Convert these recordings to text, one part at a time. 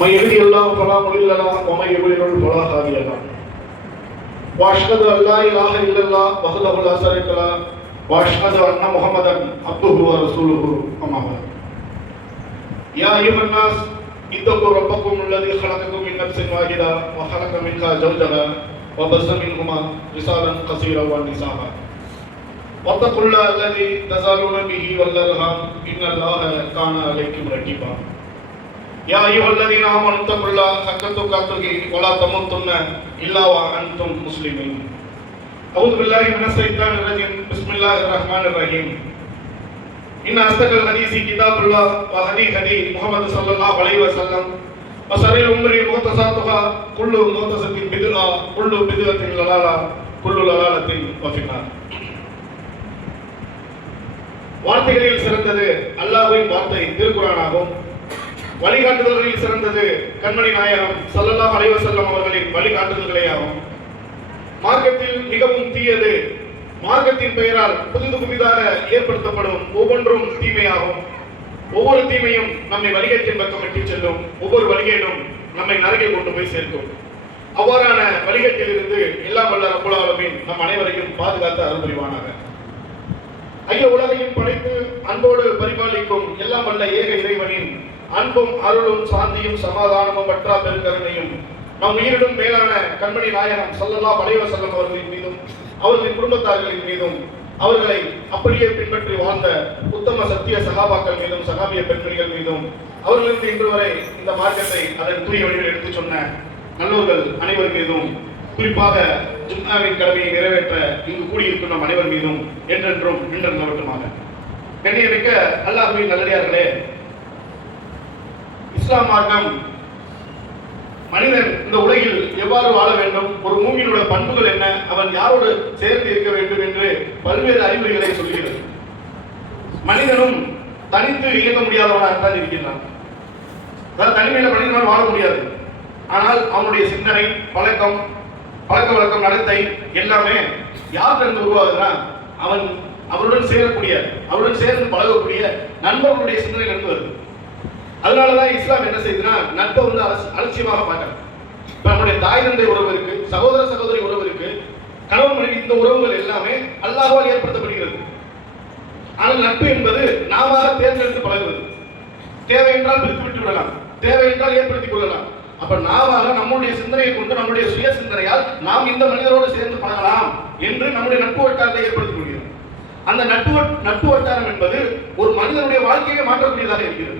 من يهده الله فلا مضل له ومن يضلل فلا هادي له واشهد ان لا اله الا الله وحده لا شريك له واشهد ان محمدا عبده ورسوله اما بعد يا ايها الناس اتقوا ربكم الذي خلقكم من نفس واحده وخلق منها زوجها وبث منهما رجالا كثيرا ونساء واتقوا الله الذي تساءلون به والارحام ان الله كان عليكم رقيبا يا أيها الذين آمنوا اتقوا الله حق تقاته ولا تموتن إلا وأنتم مسلمون أعوذ بالله من الشيطان الرجيم بسم الله الرحمن الرحيم إن أصدق الحديث كتاب الله وحديث محمد صلى الله عليه وسلم وشر الأمور محدثاتها كل محدثة بدعة كل بدعة ضلالة كل ضلالة في النار. வார்த்தைகளில் சிறந்தது அல்லாஹ்வின் வார்த்தை திருக்குர்ஆனாகும். வழிகாட்டுதல்களில் சிறந்தது கண்மணி நாயகம் ஸல்லல்லாஹு அலைஹி வஸல்லம் அவர்களின் வழிகாட்டுதல்களேயாகும். மார்க்கத்தில் மிகவும் தீயது மார்க்கத்தின் பெயரால் புதிதாக ஏற்படுத்தப்படும் ஒவ்வொன்றும் தீமையாகும். ஒவ்வொரு தீமையும் நம்மை வழிகேட்டின் பக்கம் இட்டுச் செல்லும். ஒவ்வொரு வழிகேடும் நம்மை நரகில் கொண்டு போய் சேர்க்கும். அவ்வாறான வழிகேட்டில் இருந்து எல்லாம் வல்ல ரப்புல் ஆலமீன் நம் அனைவரையும் பாதுகாத்து அருள் புரிவானாக. ஐய உலகையும் படைத்து அன்போடு பரிபாலிக்கும் எல்லாம் வல்ல ஏக இறைவனின் அன்பும் அருளும் சாந்தியும் சமாதானமும் வற்றா பெருங்கருணையும் நம் உயிரிடும் மேலான கண்மணி நாயகம் ஸல்லல்லாஹு அலைஹி வஸல்லம் அவர்களின் மீதும் அவர்களின் குடும்பத்தார்களின் மீதும் அவர்களை அப்படியே பின்பற்றி வாழ்ந்த உத்தம சத்திய சகாபாக்கள் மீதும் சகாபிய பெண்மணிகள் மீதும் அவர்களிருந்து இன்று வரை இந்த மார்க்கத்தை அதன் தூய வழியில் எடுத்துச் சொன்ன நல்லோர்கள் அனைவர் மீதும் குறிப்பாக ஜும்ஆவின் கடமையை நிறைவேற்ற இங்கு கூடியிருக்கும் நம் அனைவர் மீதும் என்றென்றும் நின்றவற்றுமாக. கண்ணியமிக்க அல்லாஹ்வின் நல்லடியார்களே, இஸ்லாம் மார்க்கம் மனிதன் இந்த உலகில் எவ்வாறு வாழ வேண்டும், ஒரு மூமினுடைய பண்புகள் என்ன, அவன் யாரோடு சேர்ந்து இருக்க வேண்டும் என்று பல்வேறு அறிவுரைகளை சொல்கிறது. மனிதனும் தனித்து இயங்க முடியாதவனாகத்தான் இருக்கின்றான். தனிமையில மனிதனால் வாழ முடியாது. ஆனால் அவனுடைய சிந்தனை, பழக்க வழக்கம், நடத்தை எல்லாமே யாருக்கு உருவாகுதுன்னா அவருடன் சேரக்கூடிய, அவருடன் சேர்ந்து பழகக்கூடிய நண்பர்களுடைய சிந்தனையிலிருந்து வருது. அதனாலதான் இஸ்லாம் என்ன செய்யுதுன்னா நட்பை அலட்சியமாக பார்க்கணும். இப்ப நம்முடைய தாய் தந்தை உறவு இருக்கு, சகோதர சகோதரி உறவு இருக்கு, கணவன் மனைவி, இந்த உறவுகள் எல்லாமே அல்லாஹ்வால் ஏற்படுத்தப்படுகிறது. ஆனால் நட்பு என்பது நாம தேர்ந்தெடுத்து பழகுவது. தேவை என்றால் பிரித்து விட்டு விடலாம், தேவை என்றால் ஏற்படுத்திக் கொள்ளலாம். அப்ப நாம நம்முடைய சிந்தனையை கொண்டு நம்முடைய சுய சிந்தனையால் நாம் இந்த மனிதரோடு சேர்ந்து பழகலாம் என்று நம்முடைய நட்பு வட்டாரத்தை ஏற்படுத்திக் கொள்கிறோம். அந்த நட்பு வட்டாரம் என்பது ஒரு மனிதனுடைய வாழ்க்கையை மாற்றக்கூடியதாக இருக்கிறது.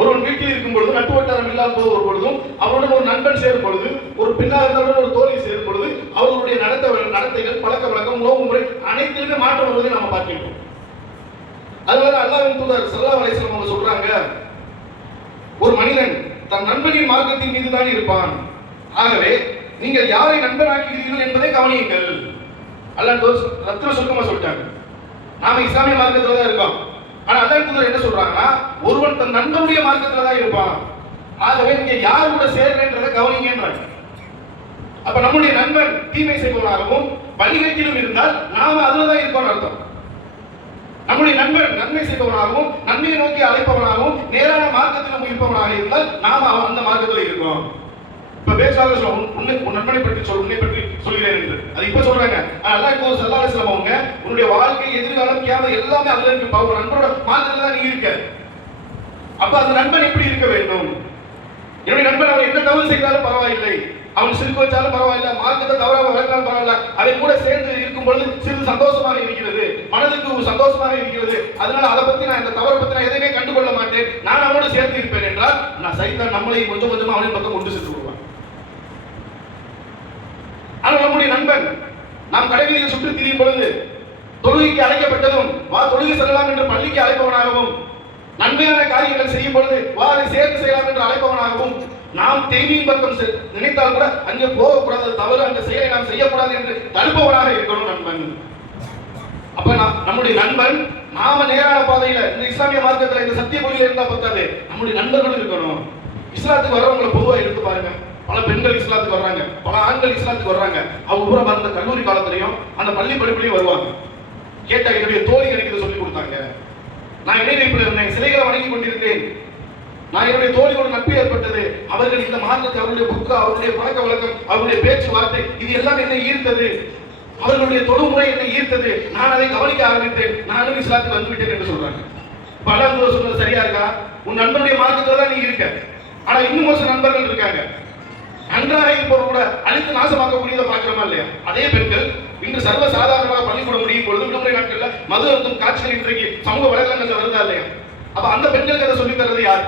ஒருவன் வீட்டில் இருக்கும் பொழுது நட்பு வட்டாரம் இல்லாத போது ஒரு பொழுதும் அவருடன் ஒரு நண்பன் சேரும் பொழுது, ஒரு பெண்ணாக இருந்தவுடன் ஒரு தோழி சேரும் பொழுது அவர்களுடைய நடத்தைகள், பழக்க வழக்கம், உணவு முறை அனைத்திலுமே மாற்றம் வருவதை நம்ம பார்க்கிறோம். அதனால அல்லாஹ்வின் தூதர் ஸல்லல்லாஹு அலைஹி வஸல்லம் அவங்க சொல்றாங்க, ஒரு மனிதன் தன் நண்பனின் மார்க்கத்தின் மீது தான் இருப்பான். ஆகவே நீங்கள் யாரை நண்பனாக்குகிறீர்கள் என்பதை கவனியுங்கள். அல்லாஹ் ரத்தின சுருக்கமா சொல்லிட்டாங்க. நாம இஸ்லாமிய மார்க்கத்துல தான் இருக்கோம். ஆனா அல்லாஹ் தூதர் என்ன சொல்றாங்கன்னா, ஒருவன் தன் நண்பனுடைய மார்க்கத்துல தான் இருப்பான். ஆகவே நீங்க யார் கூட சேர்றேன்றதை கவனிங்கன்றாங்க. அப்ப நம்முடைய நண்பன் தீமை செய்பவனாகவும் வழிகேட்டிலும் இருந்தால் நாம அதுலதான் இருக்கோம்னு அர்த்தம். நம்முடைய நண்பன் நன்மை செய்பவனாகவும் நன்மையை நோக்கி அழைப்பவனாகவும் நேரான மார்க்கத்தில் இருப்பவனாக இருந்தால் நாம அந்த மார்க்கத்தில் இருக்கோம். இப்ப பேசுவாங்க, உன் நண்பனை பற்றி உன்னை பற்றி சொல்கிறேன் என்று. அது இப்ப சொல்றாங்க. அல்லாஹ் இப்போ ஸல்லல்லாஹு அலைஹி வஸல்லம் அவங்க உன்னுடைய வாழ்க்கை, எதிர்காலம், கியாமத் எல்லாமே அதுல இருக்கு. பாவம் நண்பரோட மார்க்கத்துல தான் நீ இருக்க. அப்ப அந்த நண்பன் எப்படி இருக்க வேண்டும்? என்னுடைய நண்பன் அவன் என்ன தவறு செய்தாலும் பரவாயில்லை, அவன் சிரிப்பு வச்சாலும் பரவாயில்லை, மார்க்கத்தை தவறாக வளர்த்தாலும் பரவாயில்ல, அதை கூட சேர்ந்து இருக்கும் பொழுது சிறிது சந்தோஷமாக இருக்கிறது, மனதுக்கு ஒரு சந்தோஷமாக இருக்கிறது. அதனால அதை பத்தி நான், இந்த தவறை பத்தி நான் எதையுமே கண்டுகொள்ள மாட்டேன், நான் அவனோடு சேர்ந்து இருப்பேன் என்றால் நான் சைத்தான் நம்மளை கொஞ்சம் கொஞ்சமா அவனின் பக்கம் கொண்டு சென்று விடுவான். ஆனால் நம்முடைய நண்பன் நாம் கடைவீதியில் சுற்றி திரியும் பொழுது தொழுகைக்கு அழைக்கப்பட்டதும் வா தொழுகை செல்லலாம் என்று பள்ளிக்கு அழைப்பவனாகவும், நன்மையான காரியங்கள் செய்யும் பொழுது வா அதை சேர்ந்து செய்யலாம் என்று அழைப்பவனாகவும், நாம் தேவியின் பக்கம் நினைத்தால் கூட அங்கே போகக்கூடாது, தவறு, அந்த செயலை நாம் செய்யக்கூடாது என்று தடுப்பவனாக இருக்கணும் நண்பன். அப்ப நம்முடைய நண்பன் நாம நேரான பாதையில இந்த இஸ்லாமிய மார்க்கத்துல இந்த சத்திய கொள்கையில இருந்தா பத்தாது, நம்முடைய நண்பர்களும் இருக்கணும். இஸ்லாத்துக்கு வர்றவங்களை பொதுவாக எடுத்து பாருங்க. பல பெண்கள் இஸ்லாத்துக்கு வர்றாங்க, பல ஆண்கள் இஸ்லாத்துக்கு வர்றாங்க. அவங்க பூரா அந்த கல்லூரி காலத்திலையும் அந்த பள்ளி படிப்புலையும் வருவாங்க. கேட்டா என்னுடைய தோழி எனக்கு இதை சொல்லி கொடுத்தாங்க, நான் இணை வைப்பில் இருந்தேன், சிலைகளை வணங்கி கொண்டிருக்கிறேன், நான் என்னுடைய தோழியோட நட்பு ஏற்பட்டது. அவர்கள் இந்த மார்க்கத்தை, அவருடைய புக்கு, அவருடைய பழக்க வழக்கம், அவருடைய பேச்சுவார்த்தை, இது எல்லாம் என்னை ஈர்த்தது. அவர்களுடைய தொடுமுறை என்னை ஈர்த்தது. நான் அதை கவனிக்க ஆரம்பித்தேன். நானும் இஸ்லாத்துக்கு வந்துவிட்டேன் என்று சொல்றாங்க. பல சொல்றது சரியா இருக்கா? உன் நண்பனுடைய மார்க்கத்துல தான் நீ இருக்க. ஆனா இன்னும் ஒரு சில நண்பர்கள் இருக்காங்க, நன்றாக இருப்பவர் கூட அழித்து நாசமாக்கக்கூடியதை பார்க்கிறோமா இல்லையா? அதே பெண்கள் இன்று சர்வ சாதாரணமாக பள்ளிக்கூட முடியும் பொழுது விடுமுறை நாட்கள்ல மது அருந்தும் காட்சிகள் இன்றைக்கு சமூக வலைதளங்கள்ல வருதா இல்லையா? அப்ப அந்த பெண்களுக்கு அதை சொல்லி தர்றது யார்?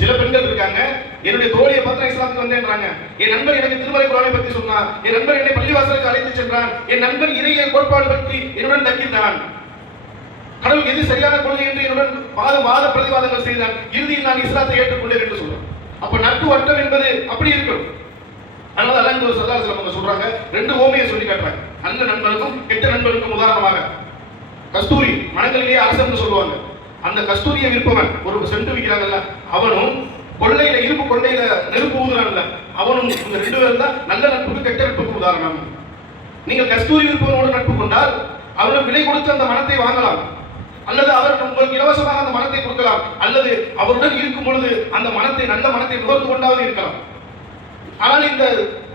சில பெண்கள் இருக்காங்க, என்னுடைய தோழியை பார்த்து இஸ்லாத்துக்கு வந்தேன்றாங்க. என் நண்பர் எனக்கு திருமலை குரானை பற்றி சொன்னான், என் நண்பர் என்னை பள்ளிவாசலுக்கு அழைத்து சென்றான், என் நண்பன் இறைய கோட்பாடு பற்றி என்னுடன் தக்கித்தான், கடவுள் எது சரியான கொள்கை என்று என்னுடன் வாத பிரதிவாதங்கள் செய்தான், இறுதியில் நான் இஸ்லாத்தை ஏற்றுக்கொண்டேன் என்று சொல்றான். அப்ப நட்பு வட்டம் என்பது அப்படி இருக்கும். அதனால அல்லாஹ் ஸல்லல்லாஹு அலைஹி வஸல்லம் சொல்றாங்க, ரெண்டு ஓமையை சொல்லி காட்டுறாங்க. நல்ல நண்பனுக்கும் கெட்ட நண்பனுக்கும் உதாரணமாக கஸ்தூரி, மனங்களிலேயே அரசன் சொல்லுவாங்க. அந்த கஸ்தூரியை விற்பவன், ஒரு சென்று விற்கிறாங்கல்ல, அவனும் கொள்ளையில இரும்பு கொள்ளையில நெருப்பு ஊதுறான்ல, அவனும் இந்த ரெண்டு பேரும் தான் நல்ல நட்புக்கு கெட்ட நட்புக்கு உதாரணம். நீங்கள் கஸ்தூரி விற்பவனோடு நட்பு கொண்டால் அவரிடம் விலை கொடுத்து அந்த மனத்தை வாங்கலாம், அல்லது அவர் உங்களுக்கு இலவசமாக அந்த மனத்தை கொடுக்கலாம், அல்லது அவருடன் இருக்கும் பொழுது அந்த மனத்தை, நல்ல மனத்தை நுகர்ந்து கொண்டாவது இருக்கலாம். ஆனால் இந்த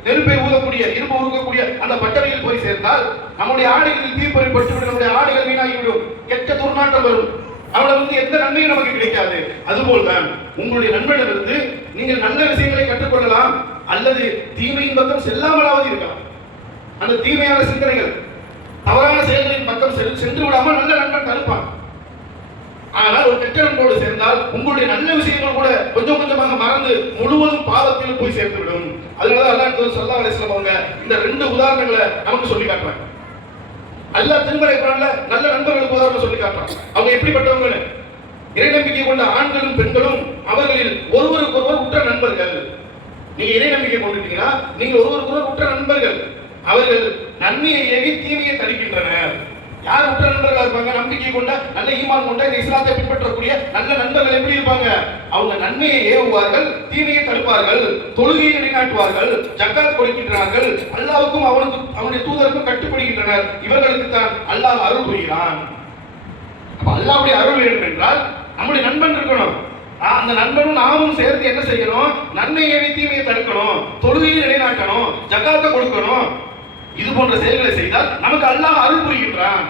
நெருப்பை ஊதக்கூடிய, இரும்பு ஊதக்கூடிய அந்த பட்டறையில் போய் சேர்ந்தால் நம்முடைய ஆடைகளில் தீப்பொறி பட்டுவிடும், நம்முடைய ஆடைகள் வீணாகிவிடும், கெட்ட துர்நாற்றம் வரும், அவளை எந்த நன்மையும் நமக்கு கிடைக்காது. அதுபோல்தான் உங்களுடைய நண்பனிடமிருந்து நீங்கள் நல்ல விஷயங்களை கற்றுக்கொள்ளலாம், அல்லது தீமையின் பக்கம் செல்லாமலாவது இருக்கலாம். அந்த தீமையான சிந்தனைகள், தவறான செயல்களின் பக்கம் சென்று விடாமல் நல்ல நண்பன் தடுப்பான். ஆனால் ஒரு கெட்ட நண்போடு சேர்ந்தால் உங்களுடைய நல்ல விஷயங்கள் கூட கொஞ்சம் கொஞ்சமாக மறந்து முழுவதும் பாவத்தில் போய் சேர்ந்துவிடும். அதனால அல்லாஹ் ஸல்லல்லாஹு அலைஹி வஸல்லம் அவங்க இந்த ரெண்டு உதாரணங்களை நமக்கு சொல்லி காட்டுறாங்க. அல்லாஹ் திருமறை குர்ஆன்ல நல்ல நண்பர்களுக்கு உதாரணம் சொல்லி காட்டுறாங்க. அவங்க எப்படிப்பட்டவங்க? இறை நம்பிக்கை கொண்ட ஆண்களும் பெண்களும் அவர்களில் ஒருவருக்கொருவர் உற்ற நண்பர்கள். நீங்க இறை நம்பிக்கை கொண்டிருக்கீங்கன்னா நீங்க ஒருவருக்கொருவர் உற்ற நண்பர்கள். அவர்கள் நன்மையை ஏவி தீமையை தடுக்கின்றனர். யார் உற்ற நண்பர்களா இருப்பாங்க? நம்பிக்கை கொண்ட, நல்ல ஈமான் கொண்ட, இந்த இஸ்லாத்தை பின்பற்றக்கூடிய நல்ல நண்பர்கள் எப்படி இருப்பாங்க? அவங்க நன்மையை ஏவுவார்கள், தீமையை தடுப்பார்கள், தொழுகையை நிலைநாட்டுவார்கள், ஜக்காத் கொடுக்கின்றார்கள், அல்லாஹ்வுக்கும் அவனுடைய தூதருக்கும் கட்டுப்படுகின்றனர். இவர்களுக்கு தான் அல்லாஹ் அருள் புரிகிறான். அப்ப அல்லாஹ்வுடைய அருள் வேண்டும் என்றால் நம்முடைய நண்பன் இருக்கணும். அந்த நண்பனும் நாமும் சேர்ந்து என்ன செய்யணும்? நன்மையை ஏவி தீமையை தடுக்கணும், தொழுகையை நிலைநாட்டணும், ஜக்காத்தை கொடுக்கணும். இது போன்ற செயல்களை செய்தால் நமக்கு அல்லாஹ் அருள் புரிகின்றான்.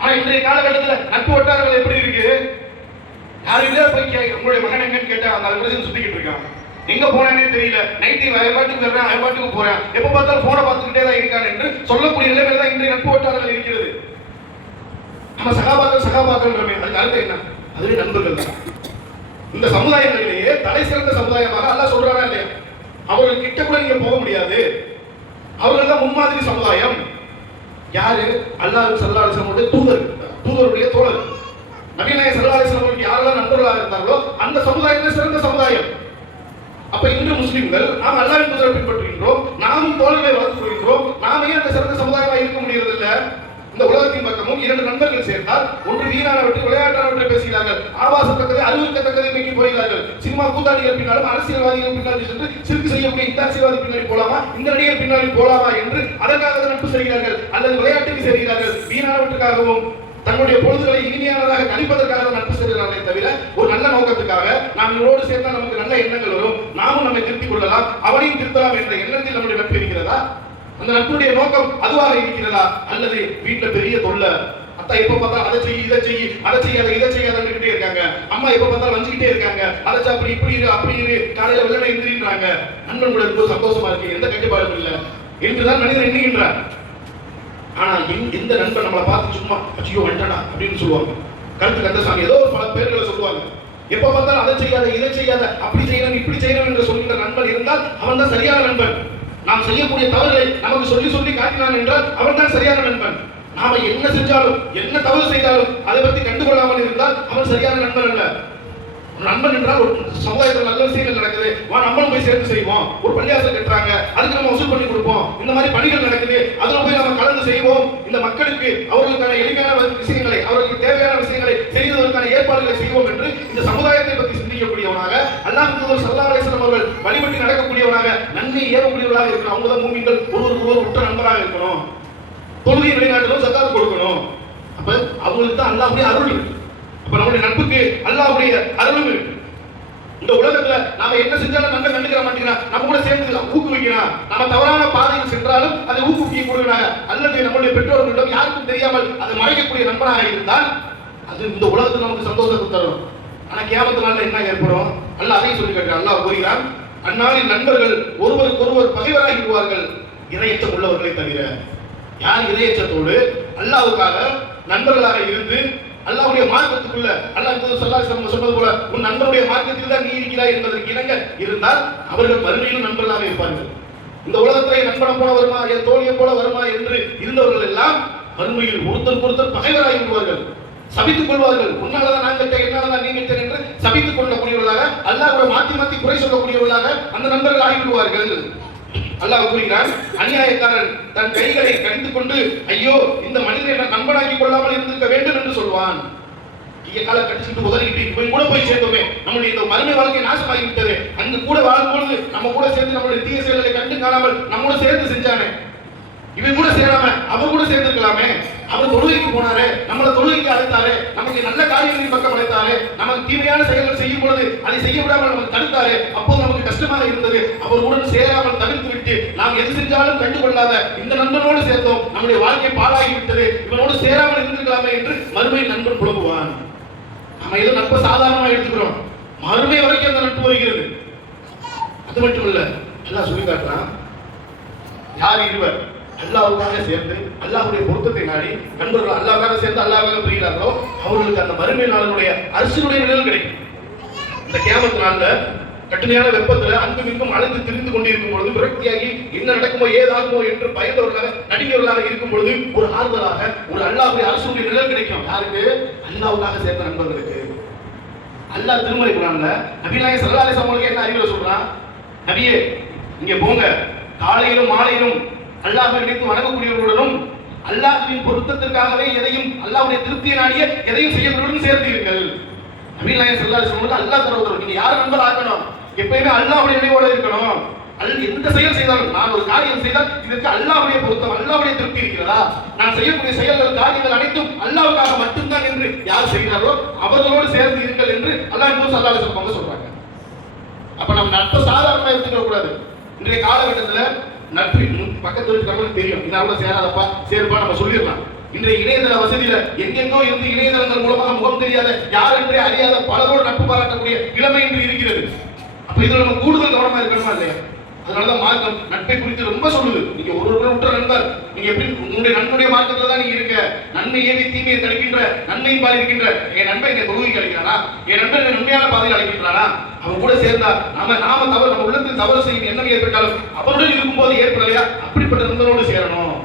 ஆனா இன்றைய காலகட்டத்தில் நட்பு வட்டாரங்கள் எப்படி இருக்கு? யாருமே போய் உங்களுடைய மகன் எங்கன்னு கேட்டா அந்த அல்பரேஷன் சுத்திக்கிட்டு இருக்கான். எங்க போனேனே தெரியல, நைட்டு அயல்பாட்டுக்கு வர்றேன், அயல்பாட்டுக்கு போறேன், எப்ப பார்த்தாலும் போனை பார்த்துக்கிட்டே தான் இருக்கான் என்று சொல்லக்கூடிய நிலைமையில தான் இன்றைய நட்பு வட்டாரங்கள் இருக்கிறது. நம்ம சகாபாக்கள் அதுக்கு அர்த்தம் என்ன? அதுவே நண்பர்கள் தான். இந்த சமுதாயங்களிலேயே தலை சிறந்த சமுதாயமாக அல்லாஹ் சொல்றானா இல்லையா? அவர்கள் கிட்ட கூட நீங்க போக முடியாது. அவர்கள் தான் முன்மாதிரி சமுதாயம். யாரு? அல்லாஹ் ஸல்லல்லாஹு அலைஹி வஸல்லம் தூதருடைய தோழர். நபி நாயகம் ஸல்லல்லாஹு அலைஹி வஸல்லம் யாரெல்லாம் நண்பர்களாக இருந்தார்களோ அந்த சமுதாயத்தில் சிறந்த சமுதாயம். அப்ப இன்று முஸ்லிம்கள் நாம் அல்லாஹ்வின் தூதரை பின்பற்றுகின்றோம், நாமும் தோழர்களை வளர்த்துக் கொள்கின்றோம். நாமே அந்த சிறந்த சமுதாயமாக இருக்க முடியறதில்ல. இந்த உலகத்தின் பக்கமும் இரண்டு நண்பர்கள் சேர்ந்தால் ஒன்று வீணானவற்றை, விளையாட்டானவற்றை பேசுகிறார்கள், ஆபாசத்தக்கதை, அறிவுறுத்தக்கதை நோக்கி போகிறார்கள். சினிமா கூத்தாடிகள் பின்னாலும் அரசியல்வாதிகள் பின்னாடி சென்று சிறுக்கு செய்யக்கூடிய இந்த அரசியல்வாதி பின்னாடி போலாமா, இந்த நடிகர் பின்னாடி போலாமா என்று அதற்காக நட்பு செய்கிறார்கள், அல்லது விளையாட்டுக்கு செய்கிறார்கள். வீணானவற்றுக்காகவும் தன்னுடைய பொழுதுகளை இனிமையானதாக கணிப்பதற்காக நட்பு செய்கிறார்களே தவிர ஒரு நல்ல நோக்கத்துக்காக நாம் இவரோடு சேர்ந்தால் நமக்கு நல்ல எண்ணங்கள் வரும், நாமும் நம்மை திருத்திக் கொள்ளலாம், அவனையும் திருத்தலாம் என்ற எண்ணத்தில் நம்முடைய நட்பு இருக்கிறதா? அந்த நட்புடைய நோக்கம் அதுவாக இருக்கிறதா? அல்லது வீட்டுல பெரிய தொல்லை, அத்தா எப்ப பார்த்தாலும் அதை செய்ய, இதை செய்ய, அதை செய்யாத, இதை செய்யாதே இருக்காங்க, அம்மா எப்ப பார்த்தாலும் வஞ்சிக்கிட்டே இருக்காங்க, அதை அப்படி இப்படி இரு, அப்படி இரு, காலையில வெள்ளனை எந்திரின்றாங்க, நண்பன் கூட இருக்கும் சந்தோஷமா இருக்கு, எந்த கட்டுப்பாடும் இல்லை என்றுதான் மனிதன் எண்ணுகின்றார். ஆனா இந்த நண்பன் நம்மளை பார்த்து சும்மா அச்சியோ வந்துட்டா அப்படின்னு சொல்லுவாங்க, கருத்து கந்தசாமி ஏதோ பல பேர்களை சொல்லுவாங்க. எப்ப பார்த்தாலும் அதை செய்யாத, இதை செய்யாத, அப்படி செய்யணும், இப்படி செய்யணும் என்று சொல்கின்ற நண்பன் இருந்தால் அவன் தான் சரியான நண்பன். நாம் செய்யக்கூடிய தவறுகளை நமக்கு சொல்லி சொல்லி காட்டினான் என்றால் அவன் தான் சரியான நண்பன். நாம என்ன செஞ்சாலும், என்ன தவறு செய்தாலும் அதை பற்றி கண்டுகொள்ளாமல் இருந்தால் அவன் சரியான நண்பன் அல்ல. நண்பன் என்றால் ஒரு சமுதாயத்தில் நல்ல விஷயங்கள் நடக்குது, நம்மளும் போய் சேர்ந்து செய்வோம். ஒரு பள்ளியாசல் கட்டுறாங்க, அதுக்கு நம்ம வசூல் பண்ணி கொடுப்போம். இந்த மாதிரி பணிகள் நடக்குது, அதுல போய் நம்ம கலந்து செய்வோம். இந்த மக்களுக்கு அவர்களுக்கான எளிமையான விஷயங்களை, அவர்களுக்கு தேவையான விஷயங்களை செய்வதற்கான ஏற்பாடுகளை செய்வோம் என்று இந்த சமுதாயத்தை பற்றி சிந்திக்கக்கூடியவனாக அல்லாஹ் ஸல்லல்லாஹு அலைஹி வஸல்லம் அவர்கள் வழிபட்டு நடக்கக்கூடியவனாக, நன்மை ஏவக்கூடியவர்களாக இருக்கணும். அவங்க தான் மூமின்கள், ஒருவருக்கு உற்ற நண்பராக இருக்கணும், தொழுகை நிலைநாட்டணும், ஜக்காத் கொடுக்கணும். அப்ப அவங்களுக்கு தான் அல்லாஹ்வுடைய அருள் இருக்கு. அப்ப நம்முடைய நட்புக்கு அல்லாஹ்வுடைய அருளும் இருக்கு. இந்த உலகத்துல நாம என்ன செஞ்சாலும் நன்மை கண்டுக்கிற மாட்டேங்கிறான், நம்ம கூட சேர்ந்து ஊக்குவிக்கிறான். நம்ம தவறான பாதையில் சென்றாலும் அதை ஊக்குவிக்க கொடுக்கிறாங்க. அல்லது நம்முடைய பெற்றோர்களிடம் யாருக்கும் தெரியாமல் அதை மறைக்கக்கூடிய நண்பனாக இருந்தால் அது இந்த உலகத்தில் நமக்கு சந்தோஷத்தை தரும். ஆனா கியாமத்து நாள்ல என்ன ஏற்படும்? அல்லாஹ் அதையும் சொல்லி கேட்கிறான். அல்லாஹ் கூறுகிறான், அந்நாளில் நண்பர்கள் ஒருவருக்கு ஒருவர் பகைவராகி விடுவார்கள் இறையச்சம் உள்ளவர்களை தவிர. யார் இறையச்சத்தோடு அல்லாஹ்வுக்காக நண்பர்களாக இருந்து அல்லாஹ்வுடைய மார்க்கத்துக்குள்ள அல்லாஹ் ஸல்லல்லாஹு அலைஹி வஸல்லம் சொன்னது போல உன் நண்பருடைய மார்க்கத்தில் தான் நீ இருக்கிறாய் என்பதற்கு இணங்க இருந்தால் அவர்கள் மறுமையிலும் நண்பர்களாக இருப்பார்கள். இந்த உலகத்திலே நண்பனை போல வருமா, என் தோழியை போல வருமா என்று இருந்தவர்கள் எல்லாம் மறுமையில் ஒருத்தர் பகைவராகி விடுவார்கள், சபித்துக் கொள்வார்கள். உன்னாலதான் நான் கேட்டேன், என்னாலதான் நீ கேட்டேன் என்று சபித்துக் கொள்ளக்கூடியவர்களாக அல்லாஹ்வை மாத்தி குறை சொல்லக்கூடியவர்களாக அந்த நண்பர்கள் ஆகிவிடுவார்கள். அல்லாஹ் கூறுகிறான், அநியாயக்காரன் தன் கைகளை கடித்துக் கொண்டு ஐயோ இந்த மனிதனை நண்பனாக்கி கொள்ளாமல் இருந்திருக்க வேண்டும் என்று சொல்வான். கால கட்டிச்சுட்டு உதறிக்கிட்டு இவன் கூட போய் சேர்ந்தோமே, நம்மளுடைய இந்த மறுமை வாழ்க்கை நாசமாகி விட்டது. அங்கு கூட வாழும்பொழுது நம்ம கூட சேர்ந்து நம்மளுடைய தீய செயல்களை கண்டு காணாமல் நம்மோட சேர்ந்து செஞ்சானே, இவன் கூட சேராம அவர் கூட சேர்ந்திருக்கலாமே. அவர் தொழுகைக்கு போனாரு, நம்மளை தொழுகைக்கு அழைத்தாரு, நமக்கு நல்ல காரியங்களின் பக்கம் அழைத்தாரு, நமக்கு தீமையான செயல்கள் செய்யும் பொழுது அதை செய்ய விடாமல் நமக்கு தடுத்தாரு. அப்போது நமக்கு கஷ்டமாக இருந்தது. அவருடன் சேராமல் தவிர்த்து விட்டு நாம் எது செஞ்சாலும் கண்டுகொள்ளாத இந்த நண்பனோடு சேர்ந்தோம், நம்முடைய வாழ்க்கை பாழாகி விட்டது, இவனோடு சேராமல் இருந்திருக்கலாமே என்று மறுமை நண்பன் புலம்புவான். நம்ம ஏதோ நட்பை சாதாரணமா எடுத்துக்கிறோம், மறுமை வரைக்கும் அந்த நட்பு வருகிறது. அது மட்டும் இல்ல, எல்லாம் சொல்லி காட்டுறான், யார் இருவர் அல்லாஹ்வுக்காக சேர்ந்து அல்லாஹ்வுடைய பொருத்தத்தை நாடி நண்பர்கள் அல்லாஹ்வுக்காக சேர்ந்து அல்லாஹ்வுக்காக பிரிகிறார்களோ அவர்களுக்கு அந்த மறுமை நாளுடைய அரசுடைய நிழல் கிடைக்கும். இந்த கியாமத் நாள்ல கடுமையான வெப்பத்துல அங்கும் இங்கும் அலைந்து திரிந்து கொண்டிருக்கும் பொழுது விரக்தியாகி என்ன நடக்குமோ ஏதாகுமோ என்று பயந்தவர்களாக நடிகர்களாக இருக்கும் பொழுது ஒரு ஆறுதலாக ஒரு அல்லாஹ்வுடைய அரசுடைய நிழல் கிடைக்கும். யாருக்கு? அல்லாஹ்வுக்காக சேர்ந்த நண்பர்களுக்கு. அல்லாஹ் திருமறை குர்ஆன்ல நபியே ஸல்லல்லாஹு அலைஹி வஸல்லம் என்ன அறிவுரை சொல்றான்? நபியே இங்க போங்க, காலையிலும் மாலையிலும் அல்லாஹ்வை நினைத்து வணங்கக்கூடியவர்களுடனும் அல்லாஹ்வின் பொருத்தத்திற்காகவே எதையும் அல்லாஹ்வுடைய திருப்தியை நாடிய எதையும் செய்யக்கூடியவர்களுடன் சேர்ந்தீர்கள். நபியே ஸல்லல்லாஹு அலைஹி வஸல்லம் அல்லாஹ் தரவுதர், நீங்க யார் நண்பர் ஆக்கணும்? எப்பயுமே அல்லாஹ்வுடைய நினைவோட இருக்கணும். எந்த செயல் செய்தாலும், நான் ஒரு காரியம் செய்தால் இதற்கு அல்லாஹ்வுடைய பொருத்தம் அல்லாஹ்வுடைய திருப்தி இருக்கிறதா, நான் செய்யக்கூடிய செயல்கள் காரியங்கள் அனைத்தும் அல்லாஹ்வுக்காக மட்டும்தான் என்று யார் செய்கிறாரோ அவர்களோடு சேர்ந்து இருங்கள் என்று அல்லாஹ் ஸல்லல்லாஹு அலைஹி வஸல்லம் சொல்றாங்க. அப்ப நம்ம நட்பை சாதாரணமா எடுத்துக்க கூடாது. இன்றைய காலகட்டத்தில் நட்பு பக்கத்து வீட்டுக்கு தெரியும், இதனால சேராதப்பா சேர்ப்பா நம்ம சொல்லிடலாம். இன்றைய இணையதள வசதியில எங்கெங்கோ இருந்து இணையதளங்கள் மூலமாக முகம் தெரியாத யார் என்றே அறியாத பலரோடு நட்பு பாராட்டக்கூடிய இளமை என்று இருக்கிறது. அப்ப இதுல நம்ம கூடுதல் கவனமா இருக்கணுமா இல்லையா? அதனாலதான் மார்க்கம் நட்பை குறித்து ரொம்ப சொல்லுது. நீங்க ஒரு விட்ட நண்பர், நீங்க எப்படி உங்களுடைய நண்பனுடைய மார்க்கத்துல தான் நீங்க இருக்க, நன்மை ஏவி தீமையை தடுக்கின்ற நன்மையின் பால் இருக்கின்ற என் நண்பன் என்னை தொழுகைக்கு அழைக்கிறானா, என் நண்பன் என்னை நன்மையான பாதையில் அழைக்கின்றானா, அவன் கூட சேர்ந்தா நாம தவறு, நம்ம உள்ளத்தில் தவறு செய்யும் எண்ணம் ஏற்பட்டாலும் அவருடன் இருக்கும்போது ஏற்படலையா, அப்படிப்பட்ட நண்பனோடு சேரணும்.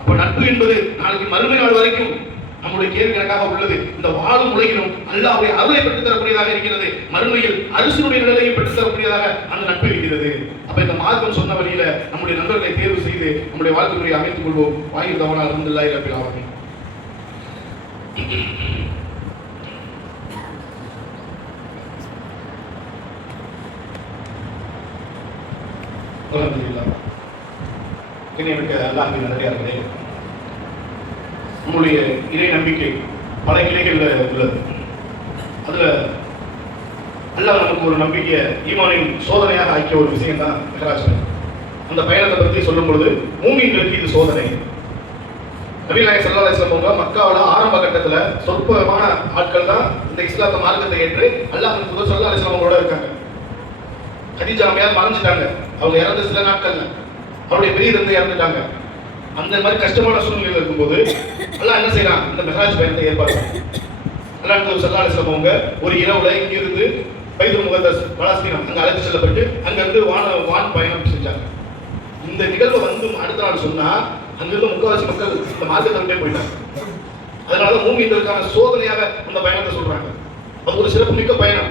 அப்ப நட்பு என்பது நாளைக்கு மறுமை நாள் வரைக்கும் நம்முடைய கேள்வி கணக்காக உள்ளது. இந்த வாழும் உலகிலும் அல்லாஹ்வுடைய அருளை பெற்றுத் தரக்கூடியதாக இருக்கிறது, மறுமையில் அரசுடைய நிலையை பெற்றுத் தரக்கூடியதாக அந்த நட்பு இருக்கிறது. அப்ப இந்த மார்க்கம் சொன்ன வழியில நம்முடைய நண்பர்களை தேர்வு செய்து நம்முடைய வாழ்க்கை முறையை அமைத்துக் கொள்வோம். வாயிர் தவணா அல்ஹம்துலில்லாஹி ரப்பில் ஆலமீன். அல்ஹம்துலில்லாஹ். இணையமிக்க அல்லாஹ்வின் நல்லடியார்களே, நம்முடைய இறை நம்பிக்கை பல கிளைகளில் உள்ளது. அதுல அல்லாஹ் நமக்கு ஒரு நம்பிக்கையை ஈமானின் சோதனையாக ஆக்கிய ஒரு விஷயம் தான் மிஹ்ராஜ். அந்த பயணத்தை பற்றி சொல்லும் பொழுது மூமின்களுக்கு இது சோதனை. நபி நாயகம் ஸல்லல்லாஹு அலைஹி வஸல்லம் மக்காவோட ஆரம்ப கட்டத்துல சொற்பமான ஆட்கள் தான் இந்த இஸ்லாத்த மார்க்கத்தை ஏற்று அல்லாஹ்வின் தூதர் ஸல்லல்லாஹு அலைஹி வஸல்லம் கூட இருக்காங்க. கதீஜா அம்மையார் மறைஞ்சிட்டாங்க, அவங்க இறந்த சில நாட்கள்ல அவருடைய பெரிய தந்தை இறந்துட்டாங்க. அந்த மாதிரி கஷ்டமான சூழ்நிலையில் இருக்கும்போது அல்லாஹ் என்ன செய்யறான்? இந்த மிஹ்ராஜ் பயணத்தை ஏற்பாடு. அல்லாஹ் ஸல்லல்லாஹு அலைஹி வஸல்லம் அவங்க ஒரு இரவுல இங்கிருந்து பைத்துல் முகத்தஸ் பலஸ்தீனம் அங்க அழைத்து செல்லப்பட்டு அங்கிருந்து வான் பயணம் செஞ்சாங்க. இந்த நிகழ்வு வந்து அடுத்த நாள் சொன்னா அங்கிருந்து முக்காவாசி மக்கள் இந்த மார்க்கத்தை விட்டே போயிட்டாங்க. அதனால மூமின்களுக்கான சோதனையாக அந்த பயணத்தை சொல்றாங்க. அது ஒரு சிறப்பு மிக்க பயணம்.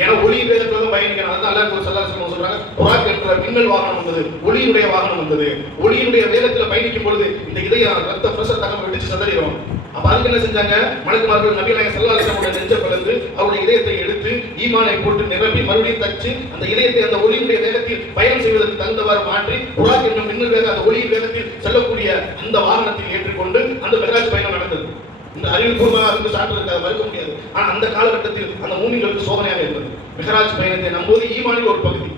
ஏன்னா ஒளி வேகத்துல தான் பயணிக்கணும். அதுதான் அல்லாஹ் ஸல்லல்லாஹு அலைஹி வஸல்லம் சொல்றாங்க, புராக் என்ற மின்னல் வாகனம் வந்தது, ஒளியினுடைய வாகனம் வந்தது. ஒளியினுடைய வேகத்துல பயணிக்கும் பொழுது இந்த இதயம் ரத்த பிரஷர் தகம் வெடிச்சு சதறிடும். அப்ப அதுக்கு என்ன செஞ்சாங்க? மலக்குமார்கள் நபி நாயகம் ஸல்லல்லாஹு அலைஹி வஸல்லம் நெஞ்சை பிளந்து அவருடைய இதயத்தை எடுத்து ஈமானை போட்டு நிரப்பி மறுபடியும் தச்சு அந்த இதயத்தை அந்த ஒளியினுடைய வேகத்தில் பயணம் செய்வதற்கு தகுந்தவாறு மாற்றி புராக் என்ற மின்னல் வேக அந்த ஒளியின் வேகத்தில் செல்லக்கூடிய அந்த வாகனத்தில் ஏற்றுக்கொண்டு அந்த மிஹ்ராஜ் பயணம் நடந்தது. இந்த அறிவுபூர்வமாக அதுக்கு சான்று இருக்காது, மறுக்க முடியாது. ஆனா அந்த காலகட்டத்தில் அந்த மூமின்களுக்கு சோதனையாக இருந்தது. மிஹராஜ் பயணத்தை நம்புவது ஈமானில் ஒரு பகுதி.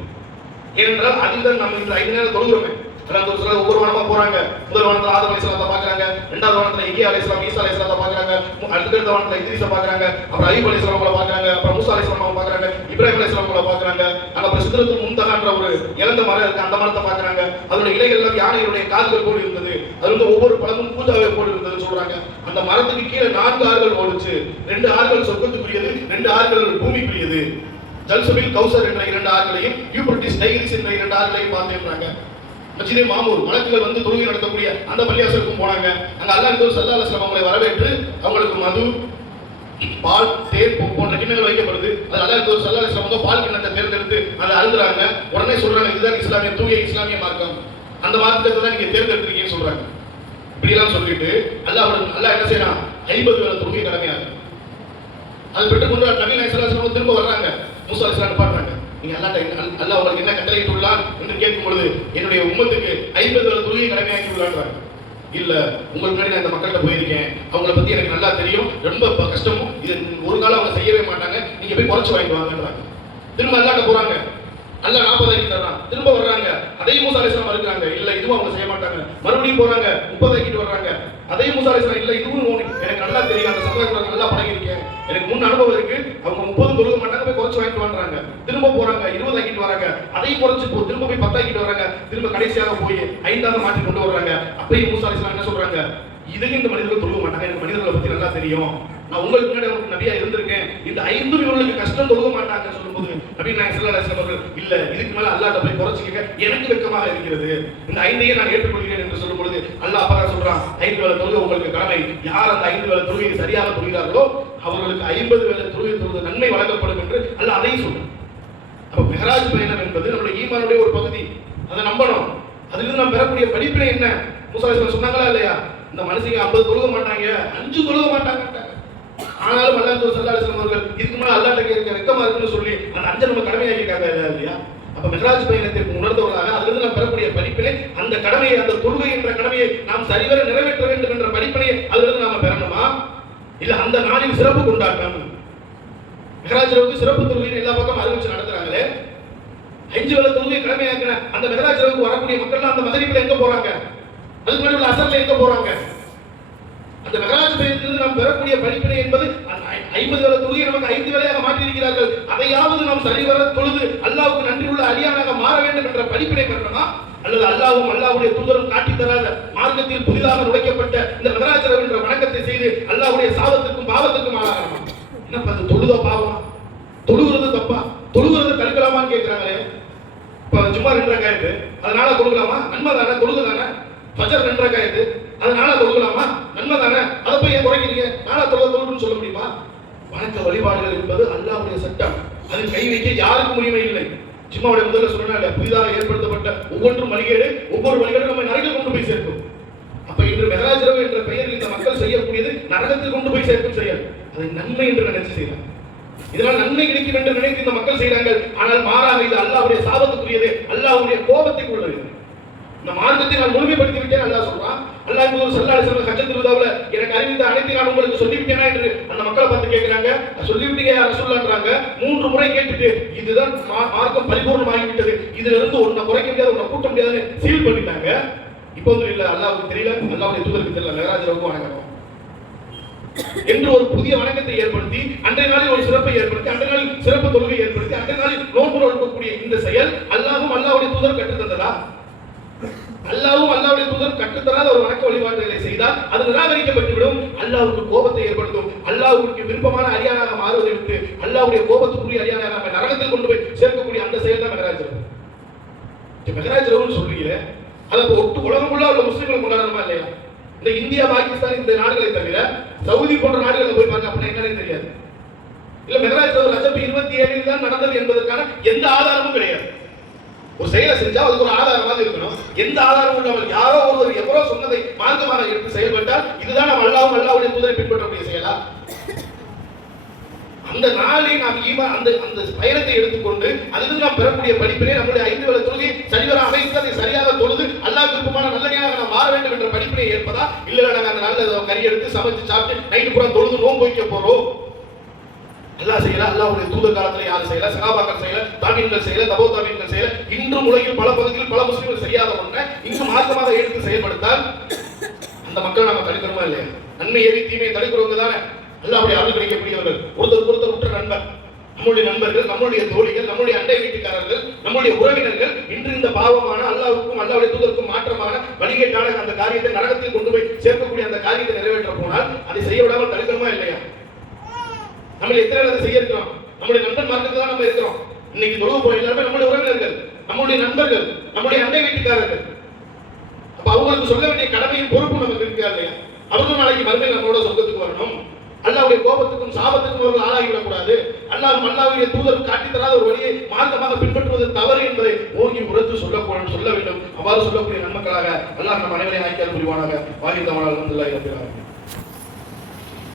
ஏனென்றால் அதில் தான் நம்ம இந்த 5 நேரம் தொழுகிறோமே. ஒவ்வொரு வானமா போறாங்க. முதல் வானத்துல ஆதம் அலைஹிஸ்ஸலாத்தை பாக்குறாங்க, இரண்டாவது வானத்துல இஹ்யா அலைஹிஸ்ஸலாம் ஈசா அலைஹிஸ்ஸலாத்தை பாக்குறாங்க, அடுத்த வானத்துல இத்ரீஸை பாக்குறாங்க, அப்புறம் அய்யூப் அலைஹிஸ்ஸலாமை பாக்குறாங்க, அப்புறம் மூசா அலைஹிஸ்ஸலாமை பாக்குறாங்க, இப்ராஹிம் அலைஹிஸ்ஸலாமை பாக்குறாங்க. அப்புறம் சித்ரத்துல் முன்தஹான்ற ஒரு இளந்த மரம் இருக்கு, அந்த மரத்தை பாக்குறாங்க. அதோட இலைகள் எல்லாம் யானைகளுடைய கால்கள் போல இருந்தது. அது வந்து ஒவ்வொரு பழமும் பூஜாவை போல இருந்ததுன்னு சொல்றாங்க. அந்த மரத்துக்கு கீழே 4 ஆறுகள் ஓடுச்சு. 2 ஆறுகள் சொர்க்கத்துக்குரியது, 2 ஆறுகள் பூமிக்குரியது. ஜல்சபில் கௌசர் என்ற 2 ஆறுகளையும் யூப்ரட்டிஸ் டைகிரிஸ் என்ற 2 ஆறுகளையும் பார்த்தேன்றாங்க. மஸ்ஜிதே மாமூர் மலக்குகள் வந்து தொழுகை நடத்தக்கூடிய அந்த பள்ளியாசலுக்கும் போனாங்க. அங்க அல்லாஹ் ஸல்லல்லாஹு அலைஹி வஸல்லம் அவங்களை வரவேற்று அவங்களுக்கு மது, பால், தேன் போன்ற கிண்ணங்கள் வைக்கப்படுது. அது அல்லாஹ் ஸல்லல்லாஹு அலைஹி வஸல்லம் பால் கிண்ணத்தை தேர்ந்தெடுத்து அதை அருந்துறாங்க. உடனே சொல்றாங்க, இதுதான் இஸ்லாமிய தூய இஸ்லாமிய மார்க்கம், அந்த மார்க்கத்தை தான் நீங்க தேர்ந்தெடுத்திருக்கீங்கன்னு சொல்றாங்க. இப்படி எல்லாம் சொல்லிட்டு அல்லாஹ் என்ன செய்யறான், 50 வேளை தொழுகை கடமையாகும். அது பெற்று கொண்டு நபி ஸல்லல்லாஹு அலைஹி வஸல்லம் திரும்ப வர்றாங்க. மூசா அலைஹிஸ்ஸலாம் பாக்குறாங்க, நீங்க அல்லாஹ் உங்களுக்கு என்ன கட்டளையிட்டுள்ளார் என்று கேட்கும் பொழுது, என்னுடைய உம்மத்துக்கு 50 வேளை தொழுகை கடமையாக்கி உள்ளான்றாங்க. இல்ல, உங்களுக்கு முன்னாடி நான் இந்த மக்கள்கிட்ட போயிருக்கேன், அவங்கள பத்தி எனக்கு நல்லா தெரியும், ரொம்ப கஷ்டமும், இது ஒரு காலம் அவங்க செய்யவே மாட்டாங்க, நீங்க போய் குறைச்சு வாங்கிட்டு வாங்கன்றாங்க. திரும்ப அல்லாஹ்ட்ட போறாங்க, அல்லாஹ் 40 ஆக்கி தர்றான். திரும்ப வர்றாங்க, அதையும் மூசா அலைஹிஸ்ஸலாம் இருக்கிறாங்க, இல்ல இதுவும் அவங்க செய்ய மாட்டாங்க. மறுபடியும் போறாங்க, 30 ஆக்கிட்டு வர்றாங்க. அதையும் மூசா அலைஹிஸ்ஸலாம், இல்ல இதுவும் எனக்கு நல்லா தெரியும், அந்த சமுதாயத்துல நல்லா பழகிருக்கேன், எனக்கு முன் அனுபவம் இருக்கு, அவங்க 30 தொழுக மாட்டாங்க, போய் குறைச்சு வாங்கிட்டு வர்றாங்க. திரும்ப போறாங்க, 20 ஆக்கிட்டு வராங்க, அதையும் குறைச்சு திரும்ப போய் 10 ஆக்கிட்டு வராங்க. திரும்ப கடைசியாக போய் 5ஆவது மாற்றி கொண்டு வர்றாங்க. அப்பயும் மூசா அலைஹிஸ்ஸலாம் என்ன சொல்றாங்க, இதுக்கு இந்த மனிதர்கள் தொழுக மாட்டாங்க, எனக்கு மனிதர்களை பத்தி நல்லா தெரியும், நான் உங்களுக்கு முன்னாடி ஒரு நபியா இருந்திருக்கேன், இந்த 5 இவர்களுக்கு கஷ்டம் தொழுக மாட்டாங்கன்னு சொல்லும்போது நபி நாயகம் ஸல்லல்லாஹு அலைஹி வஸல்லம் அவர்கள், இல்ல இதுக்கு மேல அல்லாஹ்ட்ட போய் குறைச்சிக்க, எனக்கு வெட்கமாக இருக்கிறது, இந்த 5ஐயே நான் ஏற்றுக்கொள்கிறேன் என்று சொல்லும் பொழுது அல்லாஹ் அப்பதான் சொல்றான், 5 வேளை தொழுகை உங்களுக்கு கடமை. யார் அந்த 5 வேளை தொழுகையை சரியாக தொழுகிறார்களோ அவர்களுக்கு 50 வேளை தொழுகை தொழுது நன்மை வழங்கப்படும் என்று அல்லாஹ் அதையும் சொல்றான். அப்ப மிஹராஜ் பயணம் என்பது நம்முடைய ஈமானுடைய ஒரு பகுதி, அதை நம்பணும். அதிலிருந்து நாம் பெறக்கூடிய படிப்பினை என்ன? மூசா அலைஹிஸ்ஸலாம் சொன்னாங்களா இல்லையா, இந்த மனுஷங்க 50 தொழுக மாட்டாங்க, 5 தொழுக மாட்டாங்க. ஆனாலும் அல்லாஹ் ஸல்லல்லாஹு அலைஹி வஸல்லம் அவர்கள் இதுக்கு மேல அல்லாஹ்ட்ட கேட்க வெட்கமா இருக்குன்னு சொல்லி அந்த 5 நம்ம கடமையாக்கிட்டாங்க இல்லையா? அப்ப மிஹராஜ் பயணத்திற்கு உணர்ந்தவர்களாக அதிலிருந்து நாம் பெறக்கூடிய படிப்பினை, அந்த கடமையை, அந்த தொழுகை என்ற கடமையை நாம் சரிவர நிறைவேற்ற வேண்டும் என்ற படிப்பினை அதிலிருந்து நாம பெறணுமா, இல்ல அந்த நாளின் சிறப்பு கொண்டாட்டம், மிஹராஜ் இரவுக்கு சிறப்பு தொழுகைன்னு எல்லா பக்கம் அறிவிச்சு நடத்துறாங்களே, 5 வேளை தொழுகை கடமையாக்கின அந்த மிஹராஜ் இரவுக்கு வரக்கூடிய மக்கள் அந்த மகரிபில எங்க போறாங்க, அதுக்கு முன்னாடி உள்ள அசர்ல எங்க போறாங்க? அந்த மிஹராஜ் பயணத்திலிருந்து நாம் பெறக்கூடிய படிப்பினை என்பது 50 வேளை தொழுகை நமக்கு 5 வேளையாக மாற்றி இருக்கிறார்கள், அதையாவது நாம் சரிவர தொழுது அல்லாஹ்வுக்கு நன்றி உள்ள அடியானாக மாற வேண்டும் என்ற படிப்பினை பெறணுமா, அல்லது அல்லாஹ்வும் அல்லாஹ்வுடைய தூதரும் காட்டி தராத மார்க்கத்தில் புதிதாக நுழைக்கப்பட்ட இந்த மிஹராஜ் இரவு என்ற வணக்கத்தை செய்து அல்லாஹ்வுடைய சாபத்துக்கும் பாவத்துக்கும் ஆளாகணுமா? என்னப்பா அது தொழுதோ பாவமா, தொழுகிறது தப்பா, தொழுகிறது தடுக்கலாமான்னு கேட்கிறாங்களே. இப்ப ஜும்மா 2 ரக்காயத்து, அதனால தொழுகலாமா, நன்மை தானே, தொழுக தானே. ஃபஜர் 2 ரக்காயத்து, அதனால தொழுகலாமா, நன்மை தானே, அதை போய் ஏன் குறைக்கிறீங்க, நாளா தொழுன்னு சொல்ல முடியுமா? வணக்க வழிபாடுகள் என்பது அல்லாஹ்வுடைய சட்டம், அதில் கை வைக்க யாருக்கும் உரிமை இல்லை. ஜும்மாவுடைய முதல்ல சொன்னால புதிதாக ஏற்படுத்தப்பட்ட ஒவ்வொன்றும் வழிகேடு, ஒவ்வொரு வழிகேடும் நம்ம நரகில் கொண்டு போய் சேர்க்கும். அப்ப இன்று மிஹராஜ் இரவு என்ற பெயரில் இந்த மக்கள் செய்யக்கூடியது நரகத்தில் கொண்டு போய் சேர்க்கும் செயல், அதை நன்மை என்று நினைச்சு செய்யலாம். இதனால் நன்மை கிடைக்கும் என்று நினைத்து இந்த மக்கள் செய்கிறாங்க. ஆனால் மாறாக இது அல்லாஹ்வுடைய சாபத்துக்குரியது, அல்லாஹ்வுடைய கோபத்துக்கு உள்ளது. இந்த மார்க்கத்தை நான் முழுமைப்படுத்தி விட்டேன் அல்லாஹ் சொல்றான். அல்லாஹ் ஸல்லல்லாஹு அலைஹி வஸல்லம் ஹஜ்ஜத்துல் வதாவுல எனக்கு அறிவித்த அனைத்து நான் உங்களுக்கு சொல்லிவிட்டேனா என்று அந்த மக்களை பார்த்து கேட்கிறாங்க. சொல்லிவிட்டீங்க யா ரசூலுல்லாஹ்ன்றாங்க. 3 முறை கேட்டுட்டு இதுதான் மார்க்கம் பரிபூர்ணமாகி விட்டது, இதுல இருந்து ஒன்ன குறைக்க முடியாது, ஒன்ன கூட்ட முடியாதுன்னு சீல் பண்ணிட்டாங்க. இப்போ வந்து இல்ல, அல்லாஹ்வுக்கு தெரியல, அல்லாஹ்வுடைய தூதருக்கு தெரியல, மிஹராஜ் இரவுக்கு வணக்கம் என்று ஒரு புதிய வணக்கத்தை ஏற்படுத்தி, அன்றைய நாளில் ஒரு சிறப்பை ஏற்படுத்தி, அன்றைய நாளில் சிறப்பு தொழுகை ஏற்படுத்தி, அன்றைய நாளில் நோன்பு நோக்கக்கூடிய இந்த செயல் அல்லாஹ்வும் அல்லாஹ்வுடைய தூதர் கற்றுத் தந்ததா? அல்லாஹ்வும் அல்லாஹ்வுடைய தூதர் கற்றுத்தராத ஒரு வணக்க வழிபாடுகளை செய்தால் அது நிராகரிக்கப்பட்டுவிடும், அல்லாஹ்வுக்கு கோபத்தை ஏற்படுத்தும். அல்லாஹ்வுக்கு விருப்பமான அடியானாக மாறுவதை விட்டு அல்லாஹ்வுடைய கோபத்துக்குரிய அடியானாக நம்ம நரகத்தில் கொண்டு போய் சேர்க்கக்கூடிய அந்த செயல் தான் மிஹராஜ் இரவு. மிஹராஜ் இரவுன்னு சொல்றீங்க, அதை ஒட்டு உலகம் உள்ள உள்ள முஸ்லிம்கள் கொண்டாடணுமா இல்லையா? இந்த இந்தியா, பாகிஸ்தான் இந்த நாடுகளை தவிர சவுதி போன்ற நாடுகளில் போய் பார்க்க அப்படின்னா என்னன்னு தெரியாது. இல்ல மிஹராஜ் இரவு ரஜப் 27 தான் நடந்தது என்பதற்கான எந்த ஆதாரமும் கிடையாது. ஒரு செயலை செஞ்சா அதுக்கு ஒரு ஆதாரமாக இருக்கணும். எந்த ஆதாரமும் இல்லாமல் யாரோ ஒருவர் எவரோ சொன்னதை மார்க்கமாக எடுத்து செயல்பட்டால் இதுதான் நம்ம அல்லாஹ்வும் அல்லாஹ்வுடைய தூதரை பின்பற்றக்கூடிய செயலா? அந்த நாளை நாம் அந்த அந்த பயணத்தை எடுத்துக்கொண்டு அதிலிருந்து நாம் பெறக்கூடிய படிப்பினை நம்முடைய 5 வேளை தொழுகை சரிவர அமைத்து அதை சரியாக தொழுது அல்லாஹ் விருப்பமான நல்லடியாக நாம் மாற வேண்டும் என்ற படிப்பினை ஏற்பதா? இல்ல நாங்கள் அந்த நாளில் கறி எடுத்து சமைச்சு சாப்பிட்டு நைட்டு பூரா தொழுது நோன்பு வைக்க போறோம், அல்லாஹ் செய்யல, அல்லாஹ்வுடைய தூதர் காலத்துல யாரும் செய்யல, சஹாபாக்கள் செய்யல, தாபீன்கள் செய்யல, தபோ தாபீன்கள் செய்யல. இன்றும் உலகில் பல பகுதிகளில் பல முஸ்லிம்கள் செய்யாத ஒன்றை இங்கு மார்க்கமாக எடுத்து செயல்படுத்தால் அந்த மக்கள் நம்ம தடுக்கிறோமா இல்லையா? நன்மை ஏறி தீமையை தடுக்கிறவங்க தானே அல்லாஹ்வுடைய அருள் கிடைக்கக்கூடியவர்கள். ஒருத்தர் உற்ற நண்பர், நம்முடைய நண்பர்கள், நம்முடைய தோழிகள், நம்முடைய அண்டை வீட்டுக்காரர்கள், நம்முடைய உறவினர்கள் இன்று இந்த பாவமான அல்லாஹ்வுக்கும் அல்லாஹ்வுடைய தூதருக்கும் மாற்றமான வழிகேட்டான அந்த காரியத்தை நரகத்தில் கொண்டு போய் சேர்க்கக்கூடிய அந்த காரியத்தை நிறைவேற்ற போனால் அதை செய்ய விடாமல் தடுக்கிறோமா இல்லையா? நம்ம எத்தனை அதை செய்ய இருக்கிறோம்? நம்முடைய நண்பன் மார்க்கத்தில் தான் நம்ம இருக்கிறோம். இன்னைக்கு தொழுவு போய் எல்லாருமே நம்முடைய உறவினர்கள், நம்முடைய நண்பர்கள், நம்முடைய அண்டை வீட்டுக்காரர்கள். அப்ப அவங்களுக்கு சொல்ல வேண்டிய கடமையும் பொறுப்பும் நமக்கு இருக்கா இல்லையா? அவர்களும் நாளைக்கு மறுமையில் நம்மளோட சொர்க்கத்துக்கு வரணும். அல்லாஹ்வுடைய கோபத்துக்கும் சாபத்துக்கும் அவர்கள் ஆளாகிவிடக்கூடாது. அல்லாஹ்வுடைய தூதர் காட்டி தராத ஒரு வழியை மார்க்கமாக பின்பற்றுவது தவறு என்பதை ஓங்கி உரத்து சொல்ல வேண்டும். அவ்வாறு சொல்லக்கூடிய நன்மக்களாக அல்லாஹ் நம் அனைவரையும் ஆக்கியால் புரிவானாக. வாஹித் அல்ஹம்துலில்லாஹி ரப்பில் ஆலமீன்.